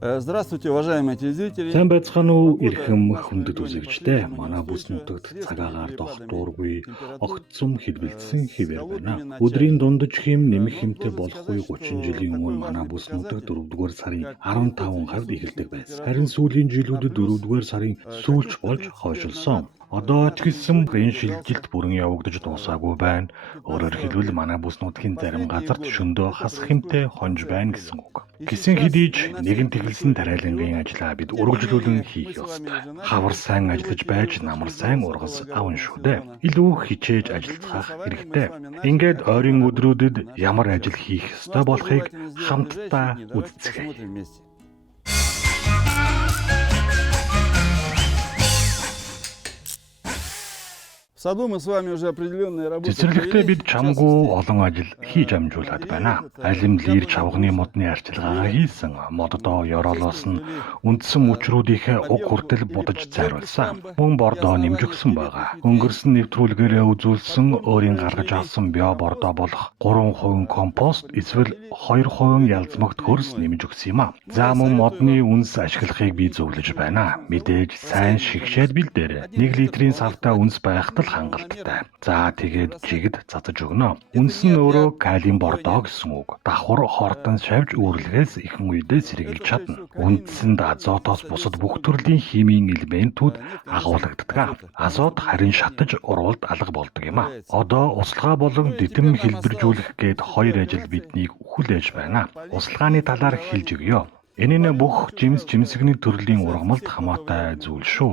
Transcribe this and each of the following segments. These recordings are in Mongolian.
Здравствуйте, уважаемые телезрители. Сайн байцгаана уу эрхэм хүндэт үзэгчдээ. Манай бүс нутагт цагаагаар дохтуургүй огцом хэлбэлцсэн хэвээр байна. Өдрийн дундаж хэм нэмэх хэмтэй болохгүй 30 жилийн өмнө манай бүс нутагт 4-р сарын 15-нд эхэлдэг байсан. Харин сүүлийн жилүүдэд 4-р сарын сүүлч болж хойшилсон. Одоо ч гэсэн энэ шилжилт бүрэн явагдаж дуусаагүй байна. Өөрөөр хэлбэл манай бүс нутгийн зарим газарт шөндөө хасах хэмтэй хонж байна гэсэн үг. Гэсэн хэдий ч нэгэн тэглэсэн тариалангийн ажлаа бид үргэлжлүүлэн хийх ёстой. Хавар сайн ажиллаж байж намар сайн ургас авна шүү дээ. Илүү хичээж ажиллах хэрэгтэй. Ингээд ойрын өдрүүдэд ямар ажил хийх ёстой болохыг хамтдаа үздэцгээе. В саду мы с вами уже определенные работы Цэцэрлэгтээ провели. бид чамгүй олон ажил хийж амжуулаад байна. Алим лир чавганы модны арчилгаагаа хийсэн. Моддоо ёроолоос нь үндсэн мөчрүүдийнхээ уг хүртэл будаж зайруулсан. Мөн бордоо нэмжигсэн байгаа. Өнгөрсөн нэвтрүүлгээрээ үзүүлсэн өөрийн гаргаж авсан био бордоо болох 3% компост эсвэл 2% ялзмагт хөрс нэмж өгсөн юм а. За мөн модны үнс ашиглахыг би зөвлөж байна. Мэдээж сайн шигшээд бэлдээрэй. 1 литрийн савтаа үнс байхад хангалттай. За тэгээд жигд цацаж өгнө. Үнс нь өөрөө калиум бордоо гэсэн үг. Давхар хортон шавж үүрлгээс ихэнх үедээ сэргийлж чадна. Үндсэнд азотоос бусад бүх төрлийн химийн элементүүд агуулдаг. Азот харин шатаж урвалд алга болдог юм а. Одоо услага болон дидэм хэлбэржүүлэх гээд хоёр ажил биднийг хүлээж байна. Услагааны талаар хэлж өгье. Энэ нь бүх жимсгний төрлийн ургамалд хамаатай зүйл шүү.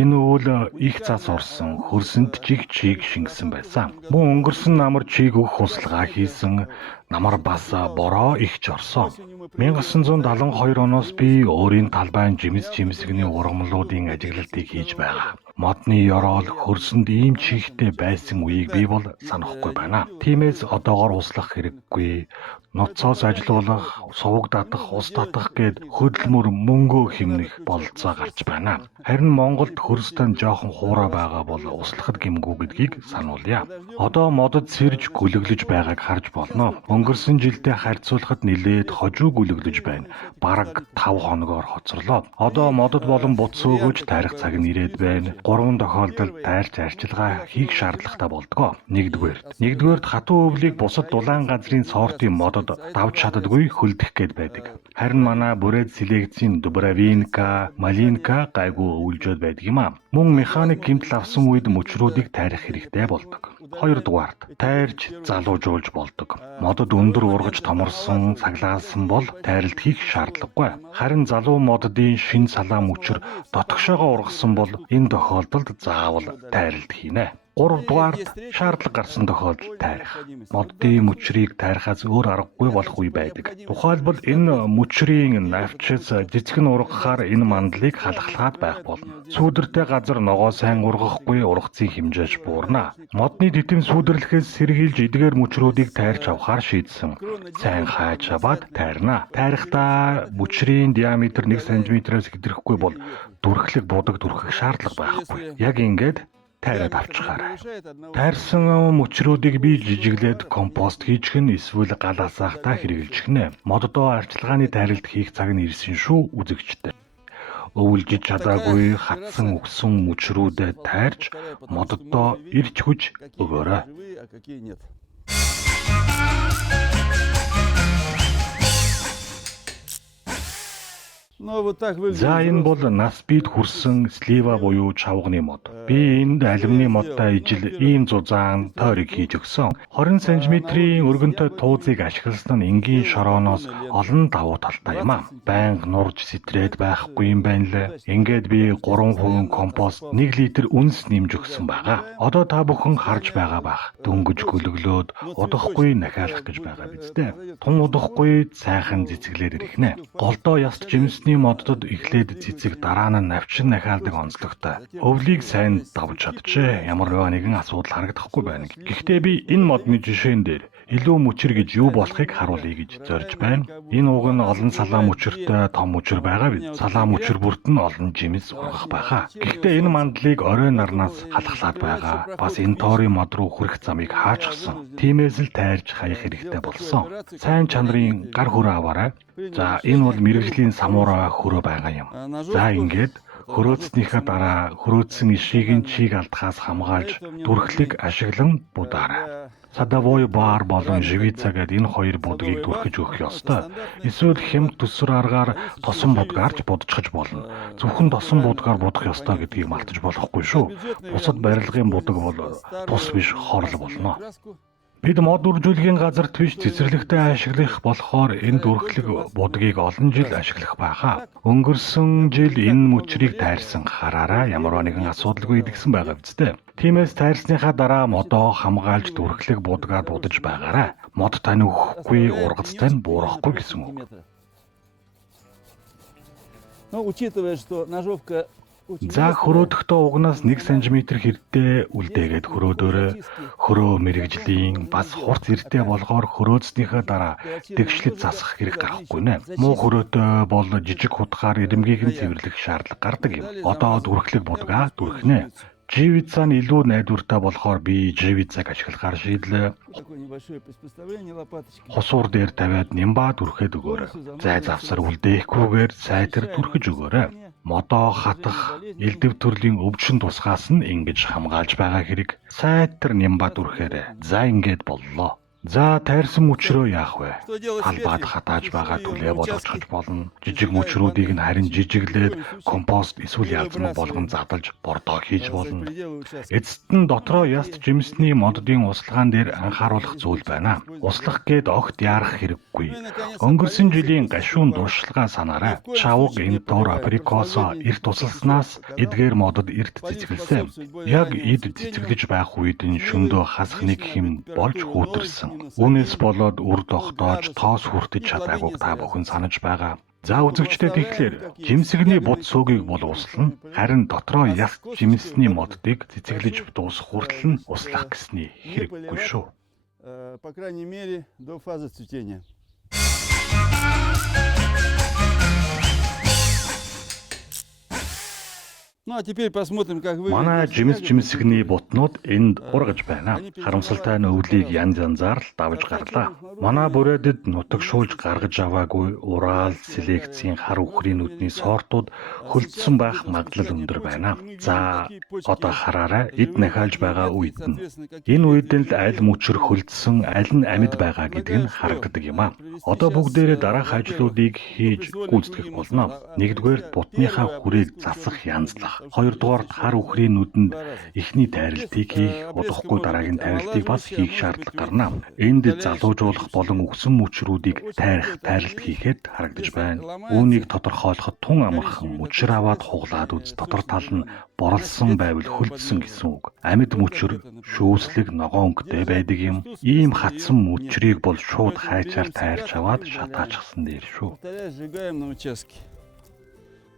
Энэ үйл их цас орсон, хөрсөнд чиг шингэсэн байсан. Мөн өнгөрсөн намар чиг өгөх услага хийсэн, намар бас бороо ихч орсон. 1972 оноос би өөрийн талбайн жимсгний ургамлуудын ажиглалтыг хийж байгаа. Модны ёроол хөрсөнд ийм чихтэй байсан үеийг би бол санахгүй байна. Тиймээс одоогоор услах хэрэггүй. Ноцоос ажилуулах, сувг дадах, ус татах гээд хөдөлмөр мөнгөө хэмнэх бололцоо гарч байна. Харин Монголд хөрстөн жоохон хуурай байгаа бол услахад гэмгүй гэдгийг сануулъя. Одоо модод сэрж гүлэглэж байгааг харж болно. Өнгөрсөн жилдээ харьцуулахад нэлээд хожуу гүлэглэж байна. Бараг 5 хоногоор хоцорлоо. Одоо модод болон буц өөгөөж тайрах цаг нь ирээд байна. 3 тохиолдолд тайрч арчилгаа хийх шаардлагатай болдгоо. Нэгдүгээрт хатуу өвлийг бусад дулаан газрын сортын модод давж чаддаггүй хөлдөх гээд байдаг. Харин манай бүрээд селекцийн Дубравинка, Малинка гайгүй өвлжөөд байдаг юм а. Мөн механик гэмтэл авсан үед мөчрүүдийг тайрах хэрэгтэй болдог. Хоёрдугаарт тайрч залуужуулж болдог. Модод өндөр ургаж томорсон, цаглаасан бол тайралт хийх шаардлагагүй. Харин залуу моддын шин салаан мөчр дотгошоогоо ургасан бол энэ тохиолдолд заавал тайралт хийнэ. 3-дугаарт шаардлага гарсан тохиолдолд тайрах. Моддын мөчрийг тайрахаас өөр аргагүй болох үе байдаг. Тухайлбал энэ мөчрийн навчис жижигэн ургахаар энэ мандлыг халахлаад байх болно. Сүүдэртэй газар ногоо сайн ургахгүй ургацын хэмжээж буурна. Модны дитэм сүүдэрлэхээс сэргийлж эдгээр мөчрүүдийг тайрч авахар шийдсэн. Сайн хайж аваад тайрна. Тайрахдаа мөчрийн диаметр 1 см-аас хэтрэхгүй бол дүрхлэг будаг дүрхэх шаардлага байхгүй. Яг ингээд тайраад авчихаарай. Тайрсан мөчрүүдийг би жижиглээд компост хийчих нь эсвэл галаасаахтаа хэрэгжилчих нэ. Моддоо арчилгааны тайралт хийх цаг нь ирсэн шүү үзэгчтэй. Өвлжиж чадаагүй хатсан өгсөн мөчрүүдэд тайрч моддоо ирж хүч өгөөрэй. За энэ бол нас бид хүрсэн слива буюу чавганы мод. Би энд алюминий модтай ижил ийм зузаан тойрог хийж өгсөн. 20 см-ийн өргөнтэй туузыг ашигласан нь энгийн шорооноос олон давуу талтай юм а. Байнга нурж сэтрээд байхгүй юм байна лээ. Ингээд би 3% компост 1 литр үнс нэмж өгсөн байгаа. Одоо та бүхэн харж байгаа бах. Дөнгөж гөлөглөөд удахгүй нахиалах гэж байгаа биз дээ. Тун удахгүй сайхан цэцгэлээр ирхнэ. Голдоо яст жимсний моддод эхлээд цэцэг дараа нь навчин нахиалдаг онцлогтой. Өвлийг сайн давж чадчихэ. Ямар нэгэн асуудал харагдахгүй байна. Гэхдээ би энэ модны жишээн дээр илүү мөчр гэж юу болохыг харуулъя гэж зорж байна. Энэ уг нь олон салаан мөчөртэй том мөчр байгаа биз. Салаан мөчр бүрт нь олон жимс ургах байхаа. Гэхдээ энэ мандлыг оройн нарнаас халахлаад байгаа. Бас энэ тоорын мод руу хүрэх замыг хаачихсан. Тиймээс л тайрж хаях хэрэгтэй болсон. Сайн чанарын гар хөрөө аваарай. За энэ бол мэрэгжлийн самураа хөрөө байгаа юм. За ингээд хөрөөцснийхаа дараа хөрөөцсөн ишийг нь чийг алдахаас хамгаалж дүрхлэг ашиглан будаарай. Садавой бар болон живица гэдэг энэ хоёр будгийг дүрхэж өгөх ёстой. Эсвэл хямд төсвөр аргаар тосон будгаарч будчихж болно. Зөвхөн тосон будгаар будах ёстой гэдгийг мартаж болохгүй шүү. Бусад барилгын будаг бол тус биш хорл болно. Бид мод үржүүлгийн газарт биш цэцэрлэгтээ ашиглах болохоор энэ дүрхлэг будгийг олон жил ашиглах байхаа. Өнгөрсөн жил энэ мөчрийг тайрсан хараараа ямар нэгэн асуудалгүй идэгсэн байгаа биз дээ. Тиймээс тайрсныхаа дараа модоо хамгаалж дүрхлэг будгаар будаж байгаарай. Мод тань өгөхгүй, ургац тань буурахгүй гэсэн үг. Ну, учитывая, что ножовка За хөрөөдөхдөө угнаас 1 см хэрдээ үлдээгээд хөрөөдөөрөө хөрөө мэрэгжлийн бас хурц эртээ болгоор хөрөөцснийхээ дараа дэгшлэд засах хэрэг гарахгүй нэ. Муу хөрөөтэй бол жижиг хутгаар ирэмгийг нь цэвэрлэх шаардлага гардаг юм. Одоо дүрхлэг будгаа дүрхнэ. Живица нь илүү найдвартай болохоор би живицаг ашиглахаар шийдлээ. такое небольшое приспособление лопаточки. Хосуур дээр тавиад нямбаа дүрхээд өгөөрэй. Зай завсар үлдээхгүйгээр сайтар дүрхэж өгөөрэй. Модоо хатах, элдэв төрлийн өвчин тусгаас нь ингэж хамгаалж байгаа хэрэг сайтар нямбаа дүрхээрэй. За ингээд боллоо. За тайрсан мөчрөө яах вэ? Халбаад хатааж байгаа түлээ болгочихж болно. Жижиг мөчрүүдийг нь харин жижиглээд компост эсвэл ялзмаг болгон задалж бордоо хийж болно. Эцэст нь дотроо яст жимсний моддын услгаан дээр анхааруулах зүйл байна. Услах гээд огт яарах хэрэггүй. Өнгөрсөн жилийн гашуун дуршлагаа санаарай. Чавг, энтор, априкосо эрт тусалснаас эдгээр модод эрт цэцгэлсэн. Яг эд цэцгэлж байх үед нь шөндөө хасах нэг хэм болж хүүтэрсэн. Үүнээс болоод үр тогтоож тоос хүртэж чадаагүй та бүхэн санаж байгаа. За үзэгчдээ тэгэхээр жимсэгний бут сөөгийг бол услана. Харин дотроо яс жимсний моддыг цэцгэлж дуусах хүртэл нь услах гэсний хэрэггүй шүү. По крайней мере, до фазы цветения. Ну а теперь посмотрим, как выглядит. Манай жимсэгний бутнууд энд ургаж байна. Харамсалтай нь өвлийг янз янзаар л давж гарлаа. Манай бүрээдэд нутаг шуулж гаргаж аваагүй Урал селекцийн хар үхрийн нүдний сортууд хөлдсөн байх магадлал өндөр байна. За одоо хараарай, эд нахиалж байгаа үед нь. Энэ үед нь л аль мөчр хөлдсөн, аль нь амьд байгаа гэдэг нь харагддаг юм а. Одоо бүгдээрээ дараах ажлуудыг хийж гүйцэтгэх болно. Нэгдүгээр бутныхаа хүрээг засах янзлах. Хоёрдугаар хар үхрийн нүдэнд эхний тайралтыг хийх, удахгүй дараагийн тайралтыг бас хийх шаардлага гарна. Энд залуужуулах болон өгсөн мөчрүүдийг тайрах тайралт хийхэд харагдаж байна. Үүнийг тодорхойлоход тун амархан мөчр аваад хуглаад үз. Дотор тал нь боролсон байвал хөлдсөн гэсэн үг. Амьд мөчр шүүслэг ногоон өнгөтэй байдаг юм. Ийм хатсан мөчрийг бол шууд хайчаар тайрч аваад шатаачсан дээр шүү. Повторяю, сжигаем на участке.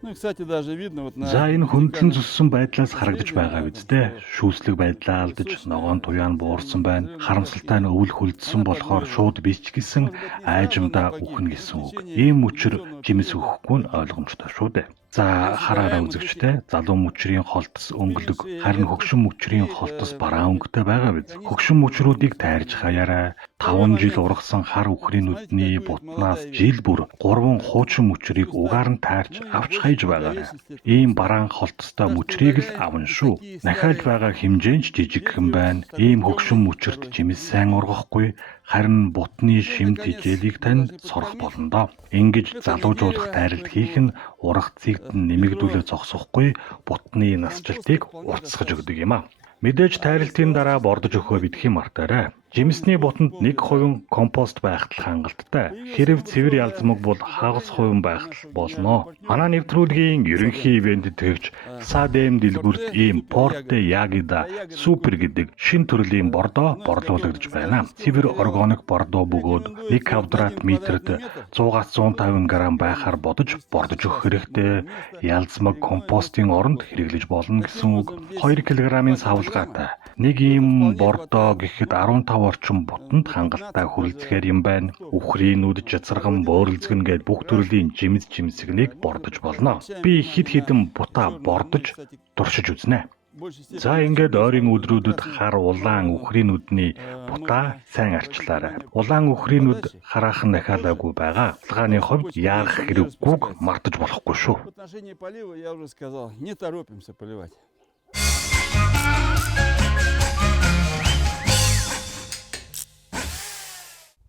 Ну и, кстати, даже видно вот на... За энэ хөндлөн зүссэн байдлаас харагдаж байгаа биз дээ. Шүүслэг байдлаа алдаж ногоон туяа нь буурсан байна. Харамсалтай нь өвөл хөлдсөн болохоор шууд бичгэлсэн айжимдаа үхнэ гэсэн үг. Ийм мөчр жимс өгөхгүй нь ойлгомжтой шүү дээ. За хараараа үзэгчтэй залуу мөчрийн холтос өнгөлөг харин хөгшин мөчрийн холтос бараа өнгөтэй байгаа биз. Хөгшин мөчрүүдийг тайрж хаяарай. 5 жил ургасан хар үхрийн нүдний бутнаас жил бүр 3 хуучин мөчрийг угаар нь тайрч авч хайж байгаарай. Ийм бараан холтостой мөчрийг л авна шүү. Нахиалж байгаа хэмжээ нь жижигхэн байна. Ийм хөгшин мөчрт жимс сайн ургахгүй. Харин бутны шимт хичээлийг тань сурах болно доо. Ингэж залуужуулах тайралт хийх нь урах цэгт нь нэмэгдүүлээ зогсохгүй бутны насжилтыг уртсгаж өгдөг юм а. Мэдээж тайралтын дараа бордож өгөхөө бидэх юм мартаарай. Жимсний бутанд 1% компост байхтал хангалттай. Хэрэв цэвэр ялзмаг бол хагас хувин байхтал болно. Манай нэвтрүүлгийн ерөнхий ивент төгч Садэм дэлгүрт ийм Порте Ягида супер гэдэг шин төрлийн бордоо борлуулагдж байна. Цэвэр органик бордоо бөгөөд 1 квадрат метрт 100-аас 150 г байхаар бодож бордож өгөх хэрэгтэй. Ялзмаг компостын оронд хэрэглэж болно гэсэн үг. 2 кг-ийн савлгаатай. Нэг ийм бордоо гэхэд 15 орчим бутанд хангалттай хүрэлцэхээр юм байна. Үхрийн нүд жацарган бөөрөлзгөн гээд бүх төрлийн жимс жимсгнийг бордож болно. Би хид хідэн бутаа бордож туршиж үзнэ. За ингээд ойрын өдрүүдэд хар улаан үхрийн нүдний бутаа сайн арчлаарай. Улаан үхрийн нүд хараахан дахиалаагүй байгаа. Хулгайны хувьд яах хэрэггүйг мартаж болохгүй шүү. В отношении полива я уже сказал, не торопимся поливать.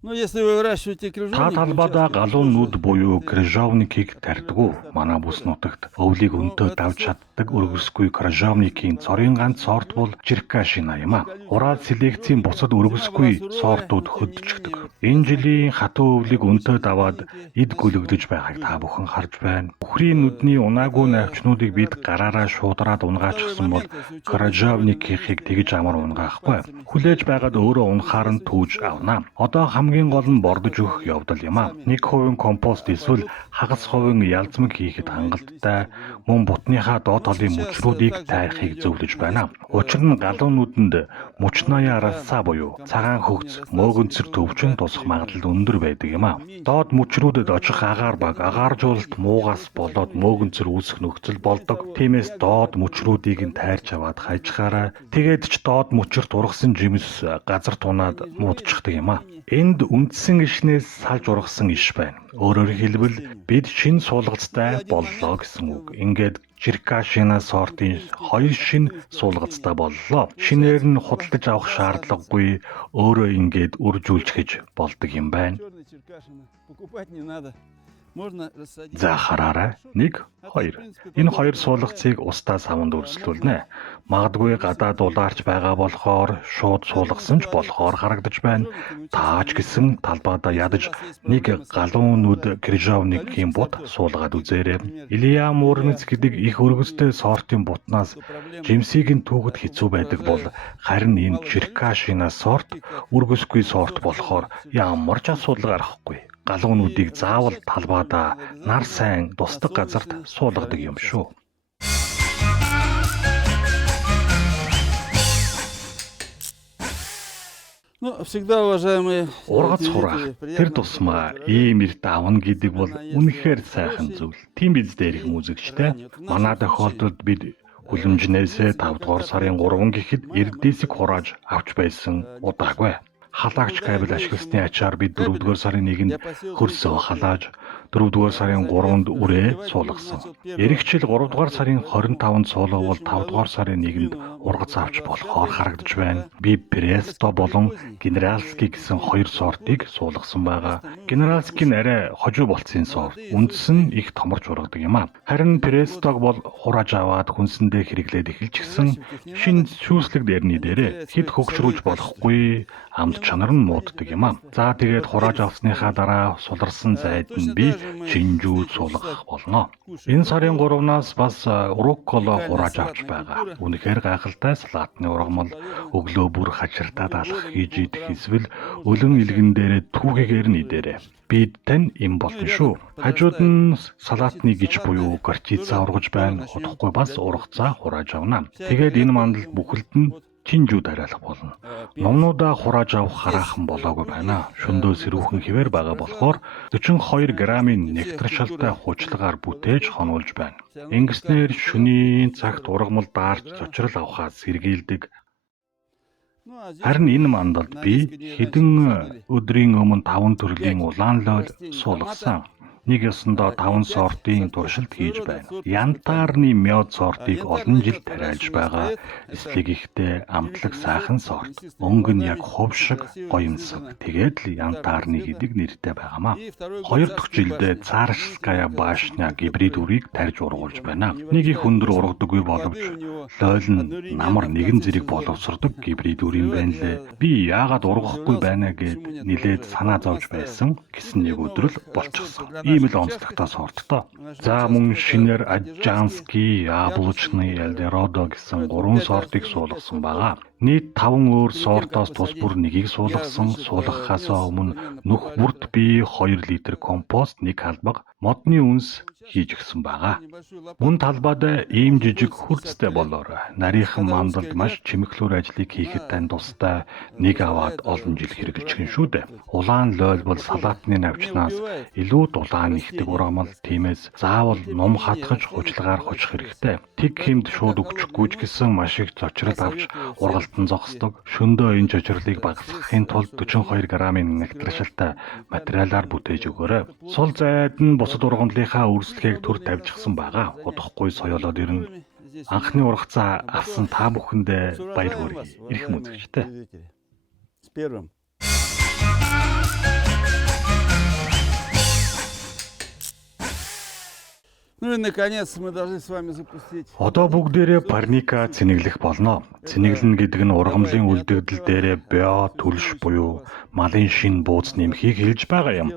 Ну, если вы выращиваете Та крыжовник, талбайдаа галуун нүд буюу крыжовникийг тарьдаггүй. Манай бүс нутагт өвлийг өнтөө давж чаддаг өргөсгүй крыжовникийн цорын ганц сорт бол Черкашина юм а. Урал селекцийн бусад өргөсгүй сортууд хөдөлжигдөг. Энэ жилийн хатуу өвлийг өнтөө даваад эд гөлөгдөж байгааг та бүхэн харж байна. Үхрийн нүдний унаагүй навчнуудыг бид гараараа шуудараад унгаачихсан бол крыжовникийг тэгж амар унгаахгүй. Хүлээж байгаад өөрөө унахаар нь түүж авна. Одоо хамгийн гол нь бордож өгөх явдал юм а. 1% компост эсвэл хагас хувийн ялзмаг хийхэд хангалттай мөн бутныхаа доод толын мөчрүүдийг тайрахыг зөвлөж байна. Учир нь галуун нүдэнд мөчноёо рассаа буюу цагаан хөгц, мөөгөнцөр төвчин тусах магадлал өндөр байдаг юм а. Доод мөчрүүдэд очих агаар баг агааржуулалт муугаас болоод мөөгөнцөр үүсэх нөхцөл болдог. Тиймээс доод мөчрүүдийг нь тайрч аваад хайчхаараа тэгээд ч доод мөчөрт ургасан жимс газар тунаад муудчихдаг юм а. Энд үндсэн ишнээс салж ургасан иш байна. Өөрөөр хэлбэл бид шин суулгацтай боллоо гэсэн үг. Ингээд Черкашина сортын 2 шин суулгацтай боллоо. Шинээр нь худалдаж авах шаардлагагүй өөрөө ингээд үржүүлчихэж болдог юм байна. черный Черкашина покупать не надо. Можно рассадить. За хараарай. 1, 2. Энэ хоёр суулгацыг устдаа савнд өрсөлдүүлнэ. Магадгүй гадаад улаарч байгаа болохоор шууд суулгасан ч болохоор харагдаж байна. Таач гэсэн талбайдаа ядаж нэг галуун нүд крыжовникийн бут суулгаад үзээрэй. Илья Муромец гэдэг их өргөстэй сортын бутнаас жимсийг нь түүхэд хэцүү байдаг бол харин энэ Черкашина сорт өргөсгүй сорт болохоор ямар ч асуудал гарахгүй. Галуун нүдийг заавал талбайдаа нар сайн тусдаг газарт суулгадаг юм шүү. Ну, всегда уважаемые Ургац телезрители, хураах тэр приятно, тусмаа что ийм эрт авна гэдэг бол үнэхээр сайхан зүйл. Тийм биз дээрх музикчтэй. Манай тохиолдолд бид хүлэмжнээсээ 5 дугаар сарын 3 гэхэд эрдээсийг хурааж авч байсан удаагүй. Халаагч кабель ашигласны ачаар бид 4 дугаар сарын 1-нд хөрсөө халааж 4 дугаар сарын 3-нд үрээ суулгасан. Эрэгчил 3 дугаар сарын 25-нд суулгавал 5 дугаар сарын 1-нд ургац авч болохоор харагдаж байна. Би Престо болон Генеральский гэсэн 2 сортыг суулгасан байгаа. Генеральский нь арай хожуу болцсон сорт. Үндс нь их томорч ургадаг юм а. Харин Престог бол хурааж аваад хүнсэндээ хэрэглээд эхэлчихсэн шинэ шүүслэг дээрний дээрээ хэд хөгшрүүлж болохгүй амд чанар нь мууддаг юм а. За тэгээд хурааж авсныхаа дараа суларсан зайд нь би шинжүү суулгах болно. Энэ сарын 3-наас бас руккола хурааж авч байгаа. Үнэхээр гайхалтай салаатны ургамал өглөө бүр хачиртаад алах хийж идэх эсвэл өлөн илгэн дээрээ түүхийгээр нь идээрэй. Би тань им болно шүү. Хажууд нь салаатны гиж буюу горчица ургаж байна. Удахгүй бас ургацаа хурааж авна. Тэгээд энэ мандалд бүхэлд нь чинжүү дараалах болно. Номнуудаа хурааж авах хараахан болоогүй байна. Шөндөө сэрүүхэн хിവэр байгаа болохоор 42 грамын нектар шалтай хуучлагаар бүтээж хонуулж байна. Ингэснээр шөнийн цагт ургамал даарч цочрол авахаас сэргийлдэг. Ну, а здесь Харин энэ мандалд би хэдэн өдрийн өмнө 5 төрлийн улаан лойл суулгасан. Нэг ёсондоо 5 сортын туршилт хийж байна. Янтарны мёд сортыг олон жил тариалж байгаа. Эслэг ихтэй амтлаг сайхан сорт. Өнгө нь яг хувь шиг гоёмсог. Тэгээд л янтарны гэдэг нэртэй байгаамаа. Хоёр дахь жилдээ Царская башня гибрид үрийг тарьж ургуулж байна. Нэг их өндөр ургадаггүй боловч лойл нь намар нэгэн зэрэг боловсрдог гибрид үр юм байна лээ. Би яагаад ургахгүй байна гэд нилээд санаа зовж байсан гэсэн нэг өдөр л болчихсон. Ийм л онцлогтой сорттой. За мөн шинээр Аджанский, Яблочный, Эльдорадо гэсэн 3 сортыг суулгасан байгаа. Нийт 5 өөр сортоос тус бүр нэгийг суулгасан. Суулгахаас өмнө нүх бүрт би 2 литр компост, 1 халбаг, модны үнс, хийж өгсөн байгаа. Мөн талбайд ийм жижиг хүрцтэй болоор нарийнхан мандалд маш чимэглүүр ажлыг хийхэд тань тустай нэг аваад олон жил хэрэгжилж гин шүү дээ. Улаан лойл бол салаатны навчнаас илүү дулаан ихдэг ургамал, тиймээс заавал ном хатгаж хужлагаар хожих хэрэгтэй. Тэг хэмд шууд өгчихгүйч гэсэн маш их зочрол авч ургалтан зогсдог. Шөндөө энэ чочрлыг багасгахын тулд 42 грамын нягтрашилтай материалаар бүтээж өгөөрэй. Сул зайд нь бусад ургамлынхаа үрслэгийг төр тавьчихсан байгаа. Удахгүй соёолоод ирнэ. Анхны ургацаа авсан та бүхэндээ баяр хүргэе. Ирэх үзэгчтэй. С первым. Ну и наконец мы должны с вами запустить. Одоо бүгдээрээ парника цэнэглэх болно. Цэнэглэн гэдэг нь ургамлын үлдэгдэл дээрээ био түлш буюу малын шин бууз нэмхийг хэлж байгаа юм.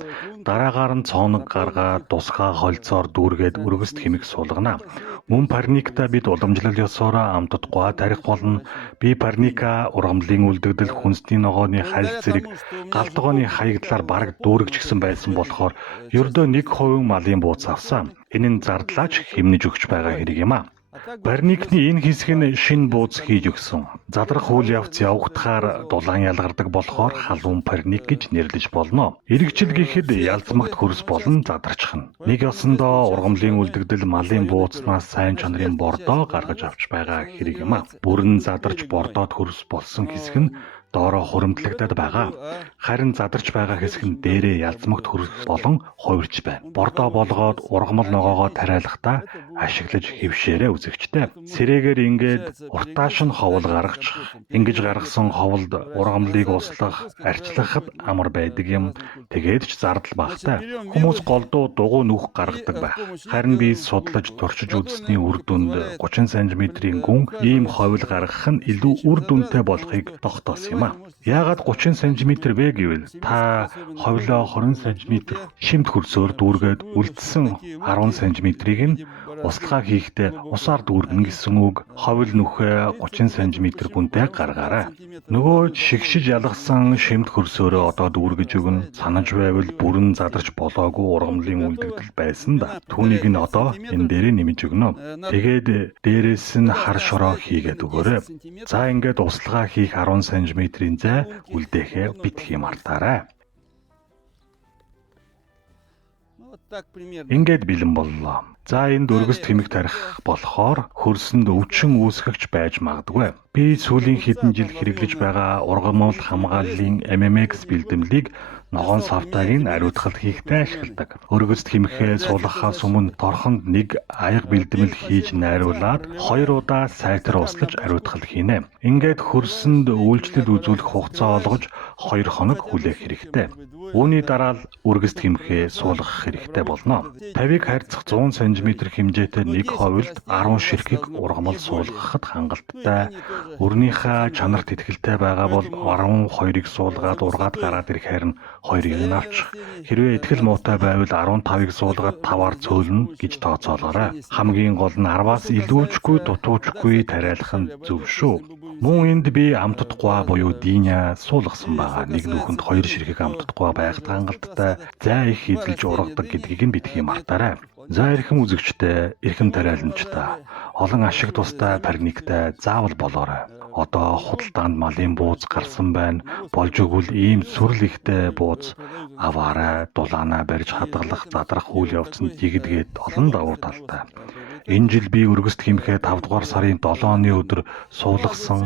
Дараагаар нь цооног гаргаад тусгай холцоор дүүргээд өргөст хэмиг суулгана. Мөн парникта бид уламжлал ёсоор амтд гуа тарих болно. Би парника ургамлын үлдэгдэл хүнсний ногооны хальт зэрэг галтгооны хаягдлаар бараг дүүрэгчсэн байсан болохоор ердөө 1% малын бууз авсан. Энэ нь зардлаач хэмнэж өгч байгаа хэрэг юм а. Парникны энэ хэсэг нь шин бууз хийж өгсөн. Задрах үйл явц явагдахаар дулаан ялгардаг болохоор халуун парник гэж нэрлэж болно. Иргэжил гэхэд ялцмагт хөрс болон задарчхна. Нэг ёсондоо ургамлын үлдэгдэл малын буузнаас сайн чанарын бордоо гаргаж авч байгаа хэрэг юм а. Бүрэн задарч бордоод хөрс болсон хэсэг нь доороо хуримтлагдаад байгаа. Харин задарч байгаа хэсэг нь дээрээ ялцмагт хөрс болон хувирч байна. Бордоо болгоод ургамал ногоогоо тариалахдаа ашиглаж хөвшөөрэй үзэгчтэй. Сэрээгээр ингээд уртааш нь ховол гаргачих. Ингэж гаргасан ховолд ургамлыг услах, арчлахад амар байдаг юм. Тэгээд ч зардал багтай. Хүмүүс голдуу дугуй нүх гаргадаг байх. Харин би судлаж туршиж үзсний үр дүнд 30 см-ийн гүн ийм ховол гаргах нь илүү үр дүнтэй болохыг тогтоосон юм. Яагаад 30 см вэ гэвэл та ховлоо 20 см шимт хөрсөөр дүүргээд үлдсэн 10 см-ийг нь услахаа хийхдээ усаар дүүргэнэ гэсэн үг. Ховл нүхээ 30 см гүнтэй гаргаарай. Нөгөө шигшиж ялгсан шимт хөрсөөрөө одоо дүүргэж өгнө. Санаж байвал бүрэн задарч болоогүй ургамлын үлдэгдэл байсан да. Түүнийг нь одоо энэ дээрээ нэмж өгнө. Тэгээд дээрээс нь хар шороо хийгээд өгөөрэй. За ингээд услага хийх 10 см-ийн зай үлдээхээ битгий мартаарай. Ингээд бэлэн боллоо. За энд өргөст хэмиг тарих болохоор хөрсөнд өвчин үүсгэгч байж магадгүй. Би сүүлийн хэдэн жил хэрэглэж байгаа ургамал хамгааллын MMX бэлтгэлийг ногоон савтагийн ариутгалд хийхдээ ашигладаг. Өргөст хэмэхээ суулгахаас өмнө торхонд нэг аяга бэлтгэл хийж найруулад 2 удаа сайтар услаж ариутгал хийнэ. Ингээд хөрсөнд үйлчлэл үзүүлэх хугацаа олгож 2 хоног хүлээх хэрэгтэй. Үүний дараа л өргөст хэмэхээ суулгах хэрэгтэй болно. 50-ыг харьцах 100 см хэмжээтэй нэг ховлд 10 ширхэг ургамал суулгахад хангалттай. Өрнийхөө чанарт итгэлтэй байгаа бол 12-ыг суулгаад ургаад гараад ирэхээр нь 2-ыг нь авчих. Хэрвээ итгэл муутай байвал 15-ыг суулгаад 5-аар цөөлнө гэж тооцоолоорой. Хамгийн гол нь 10-аас илүүчгүй дутуучгүй тариалах нь зөв шүү. Мөн энд би амтд гуа буюу диня суулгасан байгаа. Нэг нүхэнд 2 ширхэг амтд гуа байгаад хангалттай. Зай их эзэлж ургадаг гэдгийг нь битгий мартаарай. За эрхэм үзэгчтэй, эрхэм тариаламжтай, олон ашиг тустай парниктай заавал болоорой. Одоо худалдаанд малын бууз гарсан байна. Болж өгвөл ийм сүрэл ихтэй бууз аваарай, дулаанаа барьж хадгалах, задрах үйл явцанд жигдгээд олон давуу талтай. Энэ жил би өргөст хэмэхээ 5 дугаар сарын 7-ны өдөр суулгасан.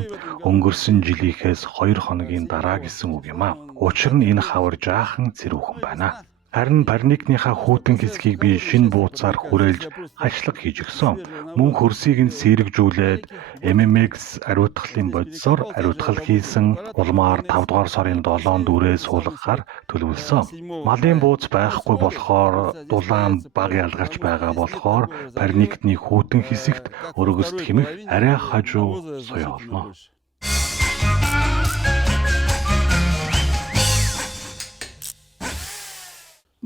Өнгөрсөн жилийнхээс 2 хоногийн дараа гэсэн үг юм а. Учир нь энэ хавар жаахан зэрүүхэн байна. Харин парникныхаа хүүтэн хэсгийг би шинэ бууцаар хүрээлж хашлаг хийж өгсөн. Мөн хөрсийг нь сэрэгжүүлээд MMX ариутгалын бодисоор ариутгал хийсэн. Улмаар 5 дугаар сарын 7-нд дүрээ суулгахаар төлөвлөсөн. Малын бууц байхгүй болохоор дулаан баг ялгарч байгаа болохоор парникны хүүтэн хэсэгт өргөст хэмэх арай хажуу суйолно.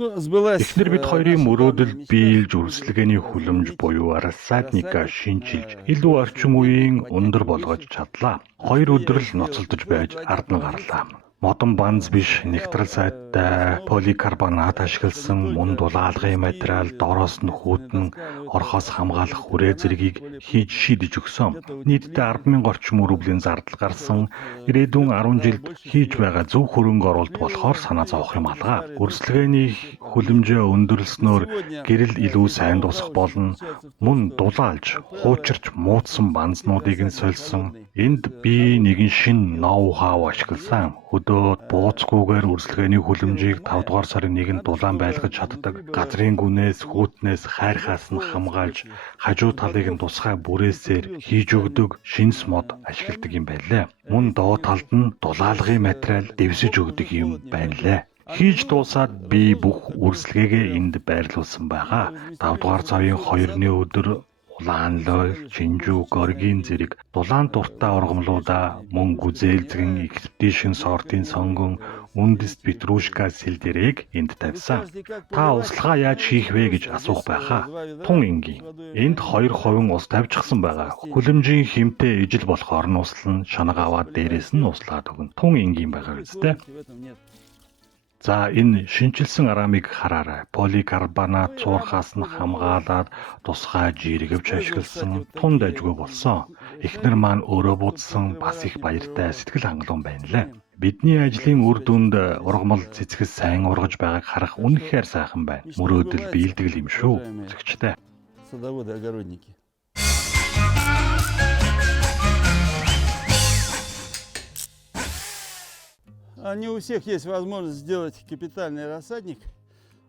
Эхнэр бид хоёрын мөрөөдөл биелж үрсэлгээний хүлэмж буюу рассадника шинжилж илүү орчин үеийн өндөр болгож чадлаа. 2 өдөр л ноцолдож байж ард нь гарлаа. Модон банз биш нягтрал сайдтай поликарбонат ашигласан мөн дулаалгын материал доороос нь хүүтэн орхоос хамгаалах хүрээ зэргийг хийж шийдэж өгсөн. Нийтдээ 10,000 орчим өрөвлийн зардал гарсан. Ирээдүйн 10 жилд хийж байгаа зөв хөрөнгө оруулалт болохоор санаа зовох юм алгаа. Үрсэлгээний хүлэмжээ өндөрлснөөр гэрэл илүү сайн тусах болно. Мөн дулаалж, хуучирч муудсан банзнуудыг нь сольсон. Энд би нэгэн шин ноу-хау ашигласан. Хөдөө бууцгүйгээр үрсэлгээний хүлэмжийг 5 дугаар сарын 1-нд дулаан байлгаж чаддаг. Газрын гүнээс, хүүтнээс, хайрхаас нь хамгаалж, хажуу талыг нь тусгай бүрээсээр хийж өгдөг шинс мод ашигладаг юм байлээ. Мөн доо талд нь дулаалгын материал дэвсэж өгдөг юм байна лээ. Хийж дуусаад би бүх үрсэлгээгээ энд байрлуулсан байгаа. 5 дугаар сарын 2-ны өдөр улаан лой, шинжүү, горгийн зэрэг дулаан дуртай ургамлуудаа мөн гүзээлзгэн экспедишн сортын сонгон үндэст петрушка сэлдэрийг энд тавьсан. Та услахаа яаж хийх вэ гэж асуух байхаа. Тун ингийн. Энд 2% ус тавьчихсан байгаа. Хүлэмжийн хэмтэй ижил болохоор нь услан, шанаг аваад дээрээс нь услаад өгнө. Тун ингийн байгаа үстэй. За энэ шинчилсэн арамыг хараарай. Поликарбонат цуурхаас нь хамгаалаад тусгай жиргэвч ашигласан тун дайжгүй болсон. Эхнэр маань өөрөө будсан бас их баяртай сэтгэл хангалуун байна лээ. Бидний ажлын үр дүнд ургамал цэцгэс сайн ургаж байгааг харах үнэхээр сайхан байна. Мөрөөдөл биелдэг юм шүү. Зөвчтэй. Садоводы-огородники. Не у всех есть возможность сделать капитальный рассадник.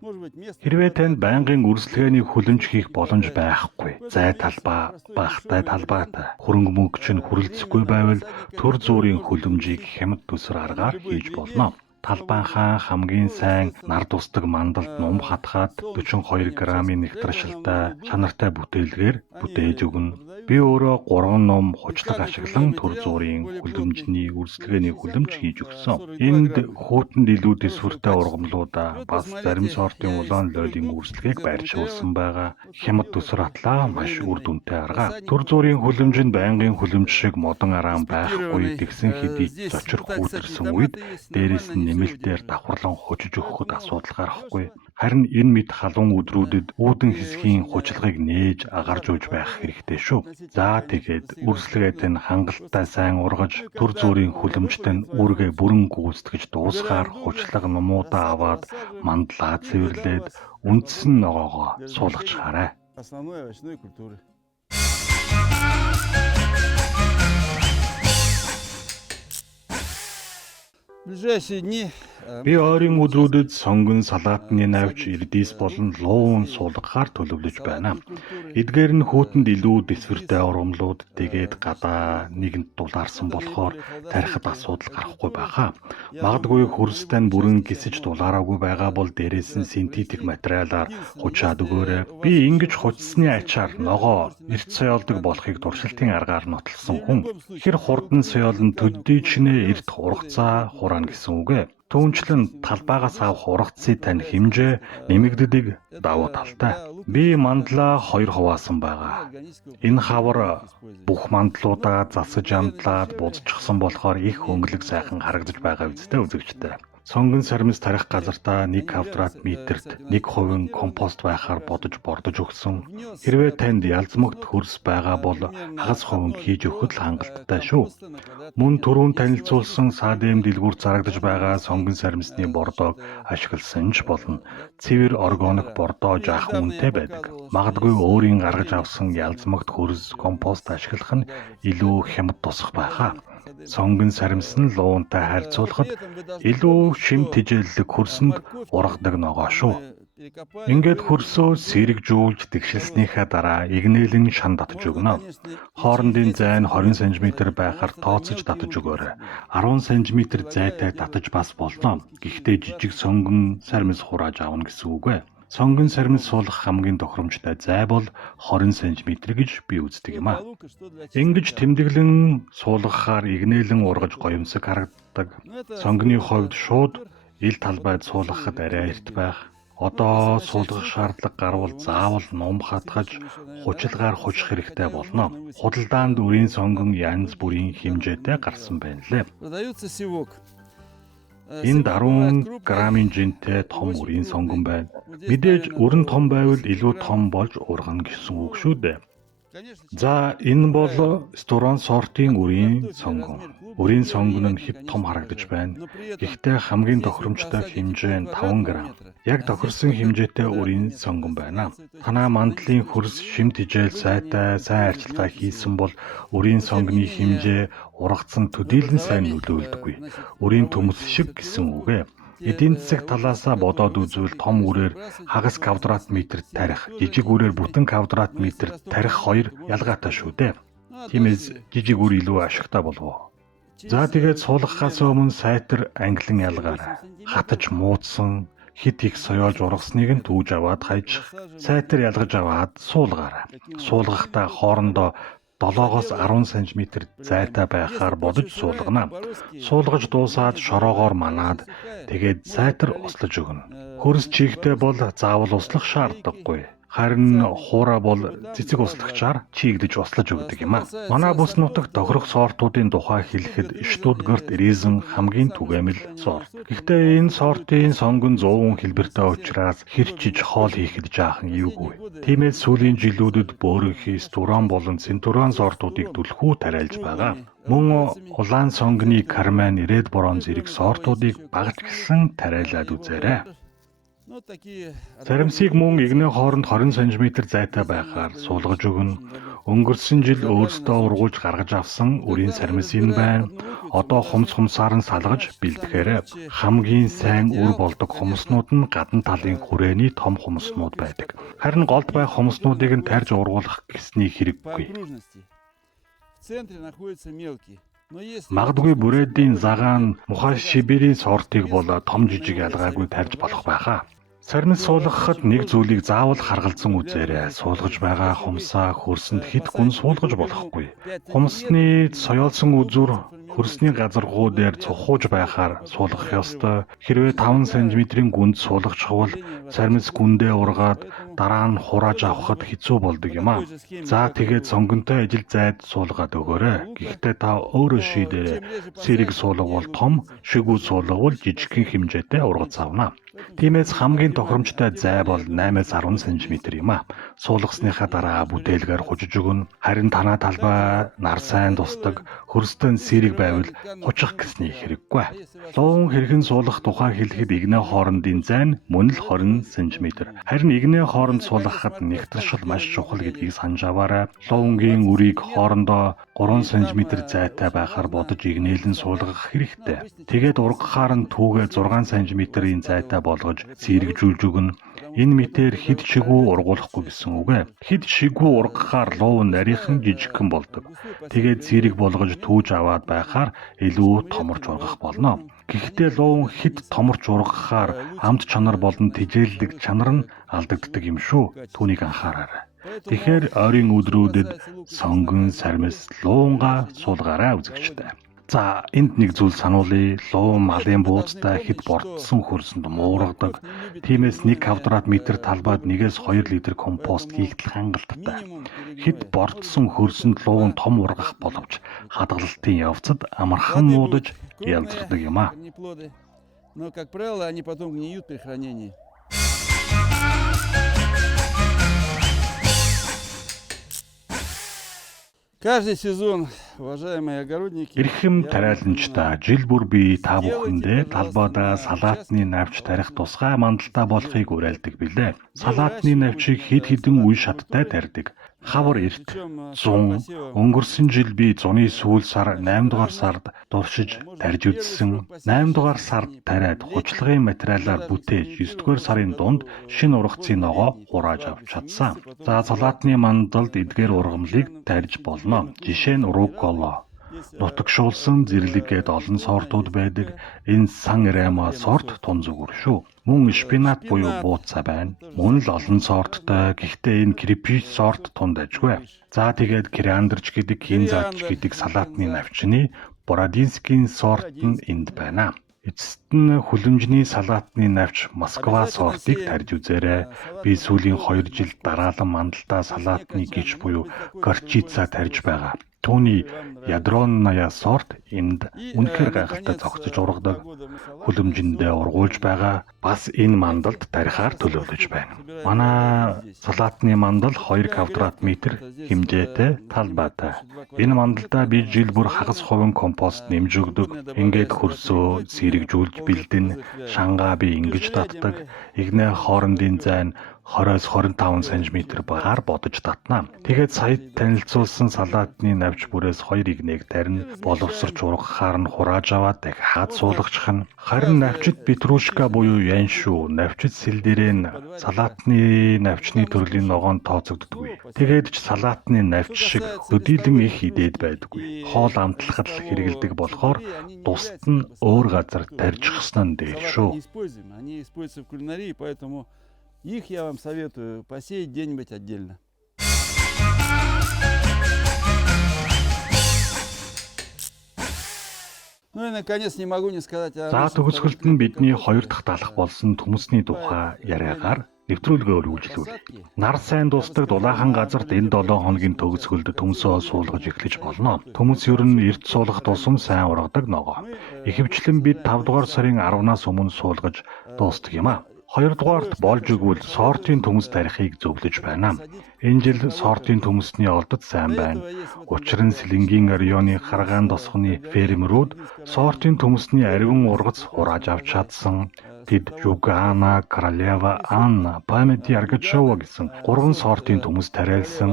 Хэрвээ танд байнгын үрсэлгээний хүлэмж хийх боломж байхгүй, зай талбай, багтай талбайтай, хөрөнгө мөнгө чинь хүрэлцэхгүй байвал төр зүрийн хүлэмжийг хямд төсөр аргаар хийж болно. Талбайхан хамгийн сайн нар тусдаг мандалд нум хатгаад 42 грамын нягтрашилтай чанартай бүтээлгээр бүтээж өгнө. Би өөрөө 3 ном хучлаг ашиглан төр зүрийн хүлэмжний үрсэлгээний хүлэмж хийж өгсөн. Энд хүүтэнд илүү дэсвэртэй ургамлуудаа бас зарим сортын улаан лойлын үрсэлгээг байршуулсан байгаа. Хямд төсөр атлаа маш үр дүнтэй арга. Төр зүрийн хүлэмж нь байнгын хүлэмж шиг модон араан байхгүй тэгсэн хэдий зочир хүүтэрсэн үед дээрээс нь нэмэлтээр давхарлан хожиж өгөхөд асуудал гарахгүй. Харин энэ мэд халуун өдрүүдэд үүдэн хэсгийн хучлагыг нээж агарж ууж байх хэрэгтэй шүү. За тэгээд үрсэлгээтэй нь хангалттай сайн ургаж төр зүрийн хүлэмжтэй нь үүргээ бүрэн гүйцэтгэж дуусгаар хучлаг нумуудаа аваад мандлаа цэвэрлээд үндсэн ногоогоо суулгачаарай. Основной овощной культуры. В ближайшие дни Би ойрын өдрүүдэд сонгон салаатны навч ирдис болон луун суулгахаар төлөвлөж байна. Эдгээр нь хүүтэнд илүү дэсвэртэй ургамлууд тэгээд гадаа нэгэнд дулаарсан болохоор тарихад асуудал гарахгүй байхаа. Магадгүй хөрстэй нь бүрэн гисэж дулаараагүй байгаа бол дээрээс нь синтетик материалаар хучаад өгөөрэй. Би ингэж хучсны ачаар ногоо эрт соёолдог болохыг туршилтын аргаар нотолсон хүн. Хэр хурдан соёолн төдий чинээ эрт ургацаа хураана гэсэн үг ээ. Түүнчлэн талбайгаас авах ургацын тань хэмжээ нэмэгддэг давуу талтай. Би мандлаа 2 хуваасан байгаа. Энэ хавар бүх мандлуудаа засаж амтлаад будчихсан болохоор их хөнгөлөг сайхан харагдаж байгаа үстэй үзэгчтэй. Сонгон сармис тарих газартаа 1 квадрат метрт 1% компост байхаар бодож бордож өгсөн. Хэрвээ танд ялзмагт хөрс байгаа бол хагас хувин хийж өгөхөд л хангалттай шүү. Мөн түрүүн танилцуулсан садэм дэлгүүр зарагдаж байгаа сонгон сармисны бордоог ашигласан ч болно. Цэвэр органик бордоо жаахан үнэтэй байдаг. Магадгүй өөрийн гаргаж авсан ялзмагт хөрс компост ашиглах нь илүү хямд тусах байхаа. Сонгон сармис нь луунтай харьцуулахад илүү шим тижээллэг хөрсөнд ургадаг ногоо шүү. Ингээд хөрсөө сэрэгжүүлж тэгшилснийхаа дараа игнээлэн шан татж өгнө. Хоорондын зай нь 20 см байхаар тооцож татж өгөөрэй. 10 см зайтай татж бас болно. Гэхдээ жижиг сонгон сармис хурааж авна гэсэн үг ээ. Сонгон сармис суулгах хамгийн тохиромжтой зай бол 20 см гэж би үздэг юм аа. Ингэж тэмдэглэн суулгахаар игнээлэн ургаж гоёмсог харагддаг. Сонгоны хувьд шууд ил талбайд суулгахад арай эрт байх. Одоо суулгах шаардлага гарвал заавал ном хатгаж хучилгаар хучих хэрэгтэй болно. Худалдаанд үрийн сонгон янз бүрийн хэмжээтэй гарсан байна лээ. Продается севок. Энд 10 грамын жинтэй том үрийн сонгон байна. Мэдээж өрн том байвал илүү том болж ургана гэсэн үг шүү дээ. За энэ бол Сторон сортын үрийн сонгон. Үрийн сонгон нь хэд том харагдаж байна. Гэхдээ хамгийн тохиромжтой хэмжээ нь 5 грамм. Яг тохирсон хэмжээтэй үрийн сонгон байна. Танай мандлын хөрс шимт хижээл сайтай сайн арчилгаа хийсэн бол үрийн сонгоны хэмжээ ургацсан төдийлөн сайн нөлөөлдөггүй. Үрийн төмөс шиг гэсэн үг ээ. Эдийн засаг талаасаа бодоод үзвэл том үрээр хагас квадрат метр тарих, жижиг үрээр бүтэн квадрат метр тарих хоёр ялгаатай шүү дээ. Тиймээс жижиг үр илүү ашигтай болов уу? За тэгээд суулгахаас өмнө сайтар англин ялгаарай. Хатаж муудсан хит их соёолж ургасныг нь түүж аваад хайчих. Сайтар ялгаж аваад суулгаарай. Суулгахдаа хоорондоо 7-оос 10 см зайтай байхаар бодож суулгана. Суулгаж дуусаад шороогоор манаад тэгээд сайтар услаж өгнө. Хөрс чигтэй бол заавал услах шаардлагагүй. Харин хуура бол цэцэг услагчаар чигдэж услаж өгдөг юм а. Манай бүс нутагт тохирох сортуудын тухай хэлэхэд Штутгарт Ризен хамгийн түгээмэл сорт. Гэхдээ энэ сортын сонгон 100 хэлбэртэй учраас хэрчиж хоол хийхэд жаахан эвгүй. Тиймээс сүүлийн жилүүдэд бөөрийнхий Сторон болон Центурон сортуудыг түлхүү тариалж байгаа. Мөн улаан сонгоны Кармен, Ред Борон зэрэг сортуудыг багажгсан тариалаад үзээрэй. Заримсыг мөн игнээ хооронд 20 см зайтай байхаар суулгаж өгнө. Өнгөрсөн жил өөрсдөө ургуулж гаргаж авсан үрийн сармис энэ байна. Одоо хумсаар нь салгаж бэлтгэхээрээ хамгийн сайн үр болдог хумснууд нь гадна талын хүрээний том хумснууд байдаг. Харин голд байх хумснуудыг нь тарьж ургуулах гэсний хэрэггүй. Магадгүй бүрээдийн загаан мухай Сибирийн сортыг бол том жижиг ялгаагүй тарьж болох байхаа. Сармис суулгахад нэг зүйлийг заавал харгалзан үзээрэй. Суулгаж байгаа хумсаа хөрсөнд хэд гүн суулгаж болохгүй. Хумсны соёолсон үзүр хөрсний газаргуу дээр цухууж байхаар суулгах ёстой. Хэрвээ 5 см-ийн гүнд суулгачих бол сармис гүндээ ургаад дараа нь хурааж авахд хэцүү болдог юм а. За тэгээд сонгонтой ажил зайд суулгаад өгөөрэй. Гэхдээ та өөрөө шийдээрэй. Сэрэг суулгавал том, шигүү суулгавал жижигхэн хэмжээтэй ургац авна. Тиймээс хамгийн тохиромжтой зай бол 8-10 см юм а. Суулгасныхаа дараа бүтээлгээр хужиж өгнө. Харин танаа талбай нар сайн тусдаг, хөрстөн сэрэг байвал хучих гэсний хэрэггүй. Луун хэрхэн суулгах тухай хэлэхэд игнээ хоорондын зай нь мөн л 20 см. Харин игнээ хооронд суулгахад нэгтршил маш чухал гэдгийг санаж аваарай. Луунгийн үрийг хоорондоо 3 см зайтай байхаар бодож игнээлэн суулгах хэрэгтэй. Тэгээд ургахаар нь түүгээ 6 см-ийн зайтай болгож сэрэгжүүлж өгнө. Энэ мэтээр хэд шигүү ургуулахгүй гэсэн үг ээ. Хэд шигүү ургахаар луу нарийнхан жижигхэн болдог. Тэгээд зэрэг болгож түүж аваад байхаар илүү томорч ургах болно. Гэхдээ луу хэд томорч ургахаар амт чанар болон тижээлдэг чанар нь алдагддаг юм шүү. Түүнийг анхаараарай. Тэгэхээр ойрын өдрүүдэд сонгон, сармис, луунгаа суулгаарай үзэгчтэй. За энд нэг зүйл сануулъя. Луун малын бууцтай хэд бордсон хөрсөнд муургадаг. Тиймээс 1 квадрат метр талбайд 1-2 литр компост хийгдэл хангалттай. Хэд бордсон хөрсөнд луун том ургах боловч хадгалалтын явцад амархан муудаж ялзардаг юм а. Но, как правило, они потом гниют при хранении. Каждый сезон, уважаемые огородники, Эрхэм тариаланчдаа жил бүр би та бүхэндээ талбайдаа салаатны навч тарих тусгай мандалтай болохыг уриалдаг билээ. Салаатны навчийг хэд хэдэн үе шаттай тарьдаг. Хавар эрт 100 өнгөрсөн жил би зуны сүүл сар 8 дугаар сард дуршиж тарьж үзсэн. 8 дугаар сард тариад хучлагын материалаар бүтээж 9 дугаар сарын дунд шинэ ургацын ногоо хурааж авч чадсан. За салаатны мандалд эдгээр ургамлыг тарьж болно. Жишээ нь руккола. Нутагшуулсан зэрлэг гээд олон сортууд байдаг. Энэ сан рема сорт тун зүгүр шүү. Мөн шпинат буюу бууцаа байна. Мөн л олон сорттой. Гэхдээ энэ крипич сорт тунд ажгүй. За тэгээд кориандрч гэдэг, кинзач гэдэг салаатны навчны Бородинскийн сорт нь энд байна. It's нь хүлэмжний салаатны навч Москва сортыг тарж үзээрэй. Би сүүлийн 2 жил дараалан мандалтаа салаатны гиж буюу горчица тарж байгаа. Түүний ядронная сорт энд үнэхээр гайхалтай зогсож ургадаг. Хүлэмжиндээ ургуулж байгаа. Бас энэ мандалд тарихаар төлөвлөж байна. Манай салаатны мандал 2 квадрат метр хэмжээтэй талбайтай. Энэ мандалдаа би жил бүр хагас хувин компост нэмж өгдөг. Ингээд хөрсөө сэрэгжүүлж бэлдэн, шангаа би ингэж татдаг. Игнэ хоорондын зайн 20-25 см багаар бодож татнаа. Тэгээд сая танилцуулсан салаатны навч бүрээс 2 игнэг тарина. Боловсрч ургахаар нь хурааж аваад дахиад суулгачих нь. Харин навчит петрушка буюу яншүү, навчит сэл дээрээ нь салаатны навчны төрлийн ногоон тооцогддоггүй. Тэгээд ч салаатны навч шиг өдийлөн их идээд байдаггүй. Хоол амтлахад л хэрэгэлдэг болохоор тусад нь өөр газар тарьж гиснэн дээр шүү. Их я вам советую посеять где-нибудь отдельно. Ну и наконец не могу не сказать о... За төгсгөлд нь бидний 2 дахь талах болсон төмөсний тухай яриагаар нэвтрүүлгээ үргэлжлүүлье. Нар сайн дусдаг дулаахан газарт энэ 7 хоногийн төгсгөлд төмсөө суулгаж эхлэж болно. Төмс ер нь эрт суулгах тусам сайн ургадаг ногоо. Ихэвчлэн бид 5 дугаар сарын 10-наас өмнө суулгаж дуустдаг юм а. 2 дугаарт болж өгвөл сортын төмс тарихыг зөвлөж байна. Энэ жил сортын төмсний олдод сайн байна. Учир нь Сэлэнгийн районы Харгаан тосгоны фермерүүд сортын төмсний ариун ургац хурааж авч чадсан. Тэд Югана, Королева, Анна, Памяти Аргачова гэсэн 3 сортын төмс тариалсан.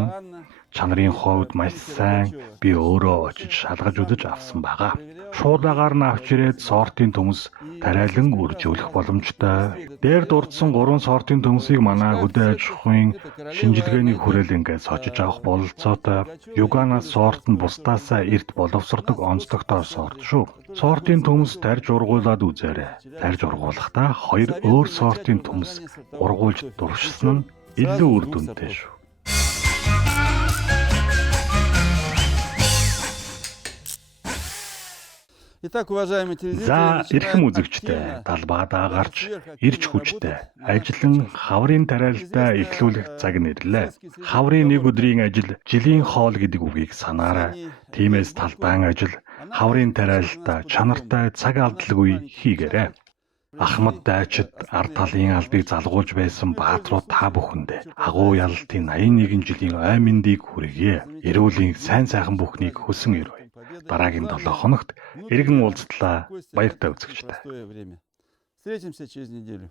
Чанарын хувьд маш сайн. Би өөрөө очиж шалгаж үзэж авсан байгаа. Шуудагаар нь авч ирээд сортын төмс тариалан үржүүлэх боломжтой. Дээр дурдсан 3 сортын төмсийг манай хөдөө аж ахуйн шинжилгээний хүрээлэнгээс очиж авах бололцоотой. Югана сорт нь бусдаасаа эрт боловсрдог онцлогтой сорт шүү. Сортын төмс тарж ургуулад үзээрэй. Тарж ургуулахдаа 2 өөр сортын төмс ургуулж дуршсан нь илүү үр дүнтэй шүү. За эрхэм үзэгчтэй талбайдаа гарч ирж хүчтэй ажлын хаврын тариалалтаа эхлүүлэх цаг нэрлээ. Хаврын нэг өдрийн ажил жилийн хоол гэдэг үгийг санаарай. Тиймээс талбайн ажил хаврын тариалалтаа чанартай цаг алдалгүй хийгээрэй. Ахмад дайчид ард талын албыг залгуулж байсан баатрууд та бүхэндээ агуу ялалтын 81 жилийн ой мэндийг хүргье. Эрүүлийн сайн сайхан бүхнийг хүсэн ирвэ. Дараагийн 7 хоногт иргэн уулзтлаа. Баяртай үзэгчтэй. Встретимся через неделю.